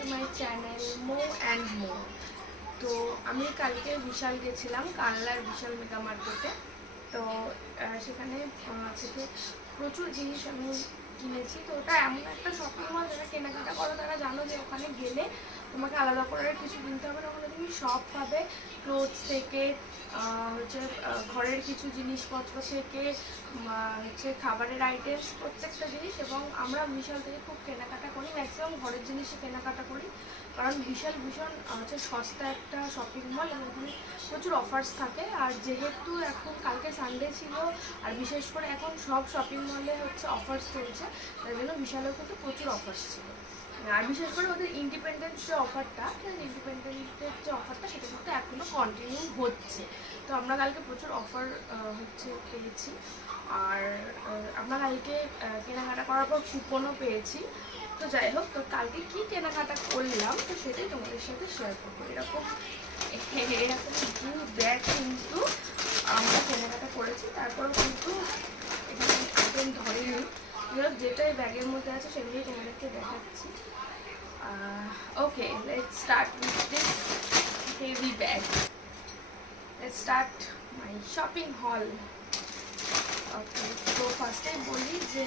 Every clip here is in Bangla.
Two my channel Mo and Mo. তো আমি কালকে বিশাল গেছিলাম, কানলার বিশাল মেগা মার্কেটে। তো সেখানে থেকে প্রচুর জিনিস আমি কিনেছি। তো ওটা এমন একটা শপিং মল, যারা কেনাকাটা করো তারা জানো যে ওখানে গেলে তোমাকে আলাদা করে কিছু কিনতে হবে না। ওখানে তুমি সব পাবে, ক্লোথস থেকে ঘরের কিছু জিনিসপত্র থেকে খাবারের আইটেমস, প্রত্যেকটা জিনিস। এবং আমরা বিশাল থেকে খুব কেনাকাটা করি, ম্যাক্সিমাম ঘরের জিনিসই কেনাকাটা করি, কারণ বিশাল ভীষণ সস্তা একটা শপিং মল এবং ওখানে প্রচুর অফার্স থাকে। আর যেহেতু এখন কালকে সানডে ছিল, আর বিশেষ করে এখন সব শপিং মলে অফার্স চলছে, তাই জন্য বিশালেও কিন্তু প্রচুর অফার্স ছিল। আর বিশেষ করে ওদের ইন্ডিপেন্ডেন্স যে অফারটা, সেটা কিন্তু এখনও কন্টিনিউ হচ্ছে। তো আমরা কালকে প্রচুর অফার পেয়েছি। আর আমরা কালকে কেনাকাটা করার পর কুপনও পেয়েছি। তো যাই হোক, তো কালকে কী কেনাকাটা করলাম তো সেটাই তোমাদের সাথে শেয়ার করবো। এরকম দু ব্যাগ কিন্তু আমরা কেনাকাটা করেছি, তারপরেও কিন্তু এখানে আইটেম ধরেনি। যেটাই ব্যাগের মধ্যে আছে সেগুলোই তোমাদেরকে দেখাচ্ছি। Okay, let's start with this heavy bag. Let's start my shopping haul. Okay, তো ফার্স্টেই বলি যে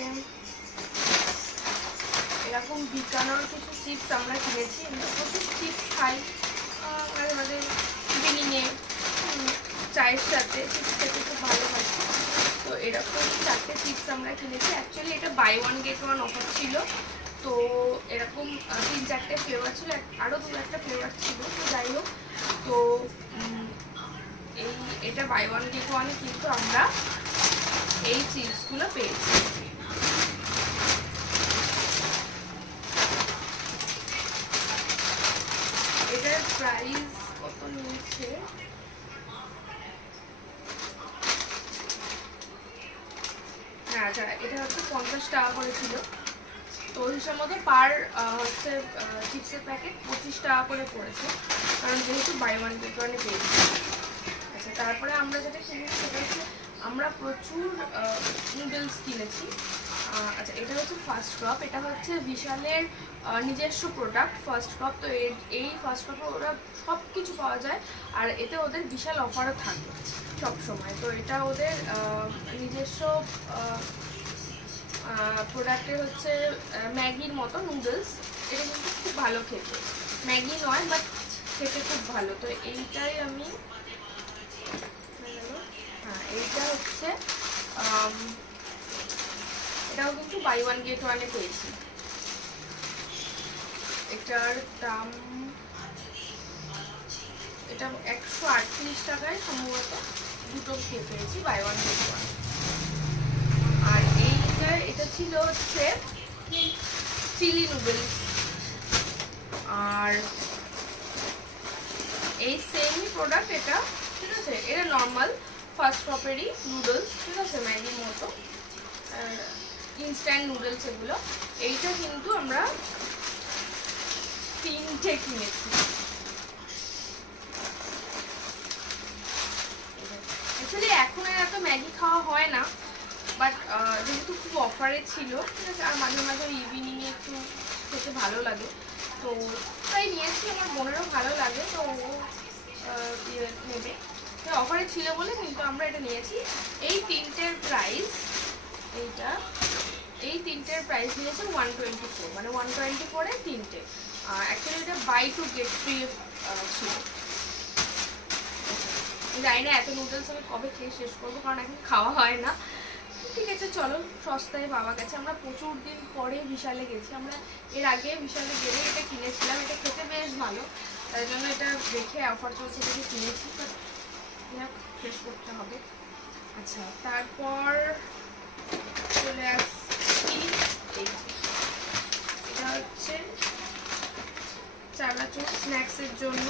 এরকম বিকানোর কিছু চিপস আমরা কিনেছি। আমরা প্রচুর চিপস খাই মাঝে মাঝে, ইভিনিংয়ে চায়ের সাথে চিপস খেতে খুব ভালোবাসি। তো এরকম 4টে চিপস আমরা কিনেছি। অ্যাকচুয়ালি এটা buy one get one offer ছিল। তো এরকম 3-4টে ফ্লেভার ছিল, আরও 2-1টা ফ্লেভার ছিল। তো যাই হোক, তো এটা বাই ওয়ান গেট ওয়ানে কিন্তু আমরা এই চিপসগুলো পেয়েছি। এটার প্রাইস কত নিয়েছে, হ্যাঁ আচ্ছা, এটা 50 টাকা করে ছিল। তো হিসাব মতো পার চিপসের প্যাকেট 25 টাকা করে পড়েছে, কারণ যেহেতু বাই ওয়ান গেট ওয়ানে পেয়েছি। আচ্ছা, তারপরে আমরা যেটা কিনেছি সেটা আমরা প্রচুর নুডলস কিনেছি। আচ্ছা, এটা ফার্স্ট ক্রপ। এটা বিশালের নিজস্ব প্রোডাক্ট ফার্স্ট ক্রপ। তো এই ফার্স্ট ক্রপে ওরা সব কিছু পাওয়া যায়, আর এতে ওদের বিশাল অফারও থাকে সব সময়। তো এটা ওদের নিজস্ব প্রোডাক্টের ম্যাগির মতো নুডলস। এটা কিন্তু খুব ভালো খেতে, ম্যাগি নয় বাট খেতে খুব ভালো। তো এইটাই আমি এইটা এটাও কিন্তু বাই ওয়ান গেট ওয়ানে পেয়েছি। এটার দাম এটা 138 টাকায় সম্ভবত দুটো খেয়ে পেয়েছি বাই ওয়ান গেট ওয়ান। আর এটা ছিল চিলি নুডলস। আর এই সেমই প্রোডাক্ট এটা, ঠিক আছে, এটা নর্মাল ফার্স্ট ক্রপেরই নুডলস, ঠিক আছে, ম্যাগির মতো ইনস্ট্যান্ট নুডলস এগুলো। এইটা কিন্তু আমরা 3টে কিনেছি। অ্যাকচুয়ালি এখন এত ম্যাগি খাওয়া হয় না, বাট যেহেতু খুব অফারে ছিল, ঠিক আছে, আর মাঝে মাঝে ইভিনিংয়ে একটু খেতে ভালো লাগে, তো তাই নিয়েছি। আমার বোনেরও ভালো লাগে, তো নেবে, অফারে ছিল বলে কিন্তু আমরা এটা নিয়েছি। এই তিনটের প্রাইস নিয়েছে 124, মানে 124-এ 3টে। অ্যাকচুয়ালি এটা বাই টু গেট ফ্রি ছিল। জানি না এত নুডলস আমি কবে খেয়ে শেষ করবো, কারণ এখন খাওয়া হয় না। ঠিক আছে, চলো, সস্তায় পাওয়া গেছে। আমরা প্রচুর দিন পরে বিশালে গেছি। আমরা এর আগে বিশালে গেলে এটা কিনেছিলাম, এটা খেতে বেশ ভালো, তাই জন্য এটা দেখে অফার চলছে দেখে কিনেছি। বাট শেষ করতে হবে। আচ্ছা, তারপর চলে আসছি, এটা চানাচুর স্ন্যাক্সের জন্য।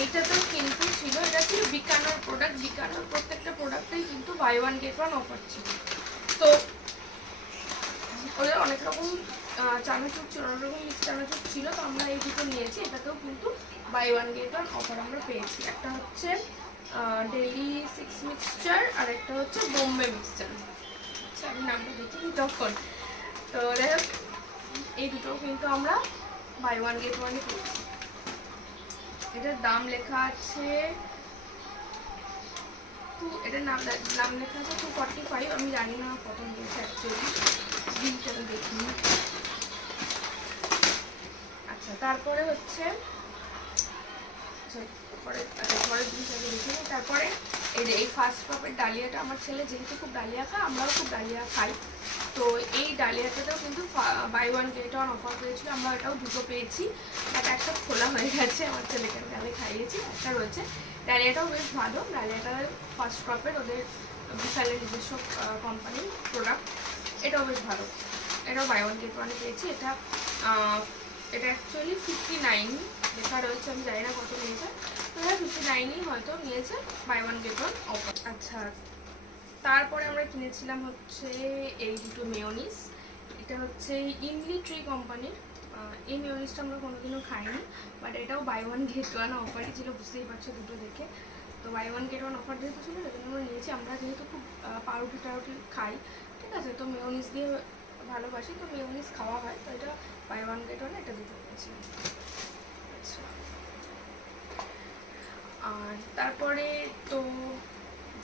এইটাতেও কিন্তু ছিল, এটা ছিল বিকানোর প্রোডাক্ট। বিকানোর প্রত্যেকটা প্রোডাক্টেই কিন্তু buy one get one offer ছিল। তো ওদের অনেক রকম চানাচুর ছিল, অনেক রকম মিক্স চানাচুর ছিল। তো আমরা এই দুটো নিয়েছি, এটাতেও কিন্তু buy one get one offer আমরা পেয়েছি। একটা ডেইলি 6 মিক্সচার, আর একটা বোম্বে মিক্সচার। আচ্ছা, আমি নামটা দেখিনি তখন। তো এই দুটো কিন্তু আমরা বাই ওয়ান গেট ওয়ানই পেয়েছি। এটার দাম লেখা আছে এটার নাম লেখা আছে 245। আমি জানি না কত নিয়েছে অ্যাকচুয়ালি, বিলটা আমি দেখিনি। আচ্ছা তারপরে হচ্ছে পরের জিনিস আগে দেখি। তারপরে এই যে এই ফার্স্ট কাপের ডালিয়াটা, আমার ছেলে যেহেতু খুব ডালিয়া খায়, আমরাও খুব ডালিয়া খাই, তো এই ডালিয়াটাতেও কিন্তু buy one get one offer পেয়েছিল। আমরা এটাও দুটো পেয়েছি, বাট একটা খোলা হয়ে গেছে, আমার ছেলেকে আমি খাইয়েছি, একটা রয়েছে। ডালিয়াটাও বেশ ভালো, ডালিয়াটা ফার্স্ট কাপের, ওদের বিশালের নিজস্ব কোম্পানির প্রোডাক্ট, এটাও বেশ ভালো। এটাও বাই ওয়ান গেট ওয়ানে পেয়েছি। এটা অ্যাকচুয়ালি 59 লেখা রয়েছে, আমি জানি না কত নিয়েছে, তো এটা 59ই হয়তো নিয়েছে buy one get one offer. আচ্ছা তারপরে আমরা কিনেছিলাম হচ্ছে এই দুটো মেয়োনিজ। এটা হচ্ছে ইমলি ট্রি কোম্পানির। এই মেয়োনিজটা আমরা কোনোদিনও খাইনি, বাট এটাও বাই ওয়ান গেট ওয়ান অফারই ছিল, বুঝতেই পারছো দুটো দেখে। তো buy one get one offer যেহেতু ছিল সেজন্য আমরা নিয়েছি। আমরা যেহেতু খুব পাউরুটি টাউরুটি খাই, ঠিক আছে, তো মেয়োনিজ দিয়ে ভালোবাসি, তো মেয়োনিজ খাওয়া হয়, তো এটা বাই ওয়ান গেট ওয়ান এটা দুটো নিয়েছি। আচ্ছা আর তারপরে তো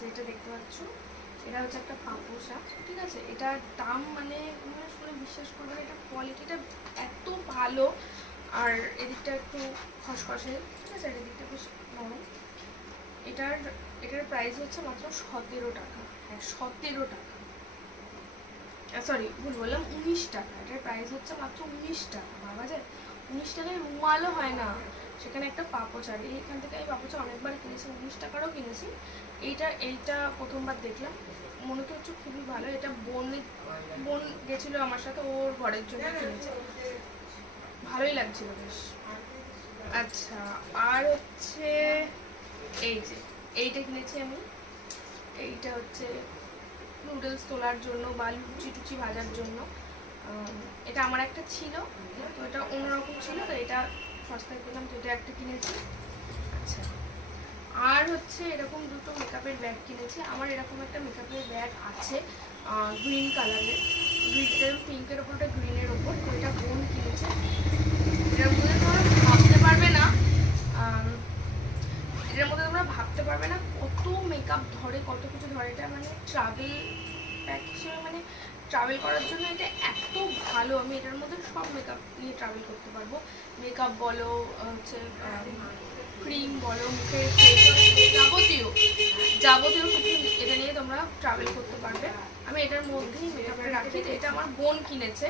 যেটা দেখতে পাচ্ছ, এটা হচ্ছে একটা পাপোশা, ঠিক আছে। এটার দাম মানে শুনে বিশ্বাস করবে, এটা কোয়ালিটিটা এত ভালো, আর এদিকটা একটু খসখসে, ঠিক আছে, এদিকটা বেশ নরম। এটার প্রাইস হচ্ছে মাত্র 17 টাকা। হ্যাঁ 17 টাকা, সরি ভুল বললাম, 19 টাকা। এটার প্রাইস হচ্ছে মাত্র 19 টাকা। ভাবা যায় 19 টাকায় রুমালও হয় না, সেখানে একটা পাপোচ। আর এইখান থেকে আমি পাপোচা অনেকবার কিনেছি, 19 টাকারও কিনেছি। এইটা প্রথমবার দেখলাম, মনে তো হচ্ছে খুবই ভালো। এটা বোন গেছিলো আমার সাথে, ওর ঘরের জন্য কিনেছে, ভালোই লাগছিল বেশ। আচ্ছা আর হচ্ছে এই যে এইটা কিনেছি আমি। এইটা হচ্ছে নুডলস তোলার জন্য বা লুচি টুচি ভাজার জন্য। এটা আমার একটা ছিল, তো এটা অন্যরকম ছিল, তো এটা সস্তায় পেলাম, তো এটা একটা কিনেছি। আচ্ছা আর হচ্ছে এরকম দুটো মেকআপের ব্যাগ কিনেছি। আমার এরকম একটা মেকআপের ব্যাগ আছে গ্রিন কালারের, পিঙ্কের ওপর, ওটা গ্রিনের ওপর, তো এটা বোন কিনেছে। এটার মধ্যে তোমরা ভাবতে পারবে না, ভাবতে পারবে না কত মেকআপ ধরে, কত কিছু ধরে। এটা মানে ট্রাভেল ব্যাগ হিসেবে, মানে ট্রাভেল করার জন্য এটা এত ভালো। আমি এটার মধ্যে সব মেকআপ নিয়ে ট্রাভেল করতে পারবো। মেকআপ বলো, হচ্ছে ক্রিম বলো, মুখের যাবতীয় কিছু এটা নিয়ে তোমরা ট্রাভেল করতে পারবে। আমি এটার মধ্যেই মেকআপটা রাখি। এটা আমার বোন কিনেছে,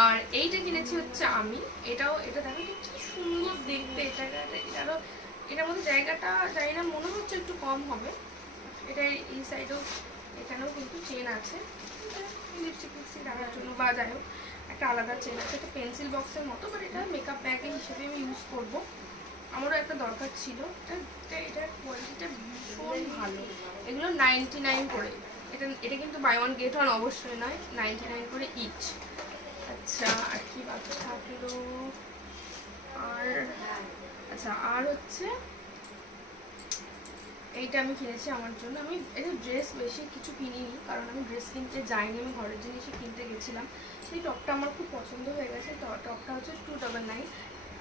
আর এইটা কিনেছি হচ্ছে আমি। এটা দেখো কি সুন্দর দেখতে। এটার মধ্যে জায়গাটা জানি না, মনে হচ্ছে একটু কম হবে। এটা এই সাইডেও, এখানেও কিন্তু চেন আছে লিপস্টিক রাখার জন্য, বা যাই হোক একটা আলাদা চেন আছে। এটা পেন্সিল বক্সের মতো, বাট এটা মেকআপ ব্যাগের হিসেবে আমি ইউজ করবো। আমারও একটা দরকার ছিল। এটার কোয়ালিটিটা ভীষণ ভালো। এগুলো 99 করে। এটা কিন্তু বাই ওয়ান গেট ওয়ান অবশ্যই নয়, 99 করে ইচ। আচ্ছা আর কি বাকি থাকলো, আর হচ্ছে এইটা আমি কিনেছি আমার জন্য। আমি এটা ড্রেস বেশি কিছু কিনিনি, কারণ আমি ড্রেস কিনতে যাইনি, আমি ঘরের জিনিসই কিনতে গেছিলাম। সেই টপটা আমার খুব পছন্দ হয়ে গেছে। টপটা হচ্ছে 299,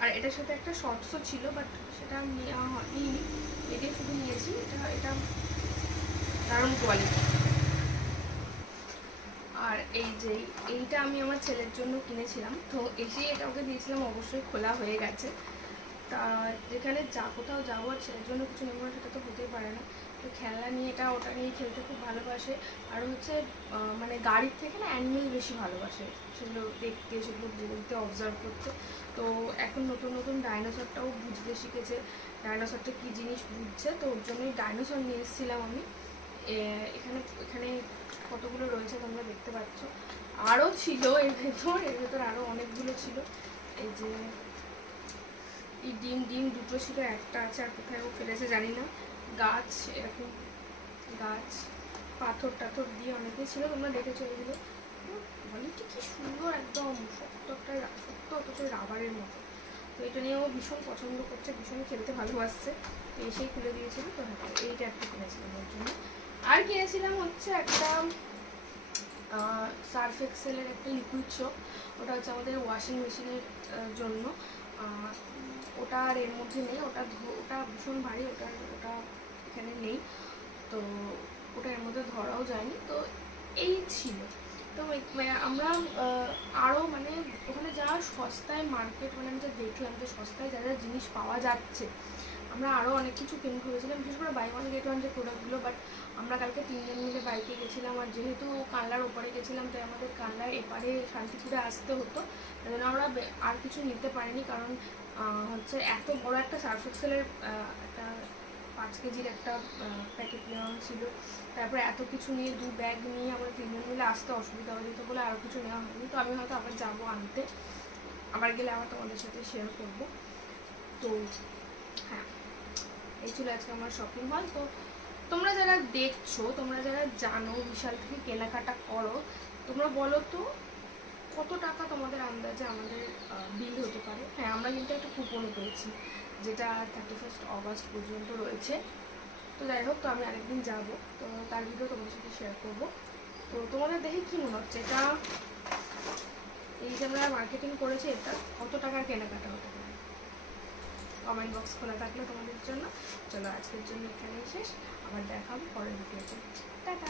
আর এটার সাথে একটা শর্টসও ছিল, বাট সেটা নেওয়া হয়নি, এটাই শুধু নিয়েছি। এটা দারুণ কোয়ালিটি। আর এইটা আমি আমার ছেলের জন্য কিনেছিলাম, তো এসেই এটা ওকে দিয়েছিলাম, অবশ্যই খোলা হয়ে গেছে। তা যেখানে কোথাও যাবো আর ছেলের জন্য কিছু নেবো, সেটা তো হতেই পারে না। তো খেলনা নিয়ে ওটা নিয়ে খেলতে খুব ভালোবাসে। আর হচ্ছে মানে গাড়ির থেকে না অ্যানিমেল বেশি ভালোবাসে, সেগুলো দেখতে, সেগুলো বলতে, অবজার্ভ করতে। তো এখন নতুন নতুন ডাইনোসরটাও বুঝতে শিখেছে, ডাইনোসরটা কী জিনিস বুঝছে, তো ওর জন্যই ডাইনোসর নিয়ে এসেছিলাম আমি। এখানে কতগুলো রয়েছে তোমরা দেখতে পাচ্ছ, আরও ছিল এর ভেতর আরও অনেকগুলো ছিল। এই যে এই ডিম দুটো ছিল, একটা আছে, আর কোথায় ও ফেলেছে জানি না। গাছ, এরকম গাছ, পাথর টাথর দিয়ে অনেকেই ছিল, তোমরা দেখেছো এগুলো। কোয়ালিটি কি সুন্দর, একদম শক্ত অথচ রাবারের মতো। তো এটা নিয়ে ও ভীষণ পছন্দ করছে, ভীষণ খেলতে ভালোবাসছে। তো এসেই খুলে দিয়েছিল, তো এইটা একটা কিনেছিলাম ওর জন্য। আর কিনেছিলাম হচ্ছে একটা সার্ফ এক্সেলের একটা লিকুইড সোপ, ওটা হচ্ছে আমাদের ওয়াশিং মেশিনের জন্য। ওটা আর এর মধ্যে নেই, ওটা ভীষণ ভারী, ওটা এখানে নেই, তো ওটা এর মধ্যে ধরাও যায়নি। তো এই ছিল। তো আমরা আরও মানে ওখানে যা সস্তায় মার্কেট, মানে আমি যা দেখলাম যে সস্তায় যা যা জিনিস পাওয়া যাচ্ছে, আমরা আরও অনেক কিছু কিনে ফেলেছিলাম, বিশেষ করে বাই ওয়ান গেট ওয়ান যে প্রোডাক্টগুলো। বাট আমরা কালকে 3 জন মিলে বাইকে গেছিলাম, আর যেহেতু কানলার ওপারে গেছিলাম তাই আমাদের কানলার এপারে শান্তিপুরে আসতে হতো, তাই জন্য আমরা আর কিছু নিতে পারিনি। কারণ হচ্ছে এত বড় একটা সার্ফ এক্সেলের একটা 5 কেজির একটা প্যাকেট নেওয়া ছিল, তারপরে এত কিছু নিয়ে 2 ব্যাগ নিয়ে আমরা 3 জন মিলে আসতে অসুবিধা হয়ে যেত বলে আরও কিছু নেওয়া হয়নি। তো আমি হয়তো আবার যাবো আনতে, আবার গেলে আবার তোমাদের সাথে শেয়ার করবো। তো হ্যাঁ, এই ছিল আজকে আমার শপিং হল। তো তোমরা যারা দেখছো, তোমরা যারা জানো বিশাল থেকে কেনাকাটা করো, তোমরা বলো তো কত টাকা তোমাদের আন্দাজে আমাদের বিল হতে পারে। হ্যাঁ, আমরা কিন্তু একটা কুপনও পেয়েছি যেটা 31 অগস্ট পর্যন্ত রয়েছে। তো যাই হোক, তো আমি আরেকদিন যাব, তো তার ভিডিও তোমাদের সাথে শেয়ার করবো। তো তোমাদের দেখে কী মনে হচ্ছে, এটা এই যে আমরা মার্কেটিং করেছি, এটা কত টাকার কেনাকাটা হতে পারে? কমেন্ট বক্স খোলা থাকলো তোমাদের জন্য। চলো আজকের জন্য এখানেই শেষ, আবার দেখাবো পরের ভিডিওতে। টাটা।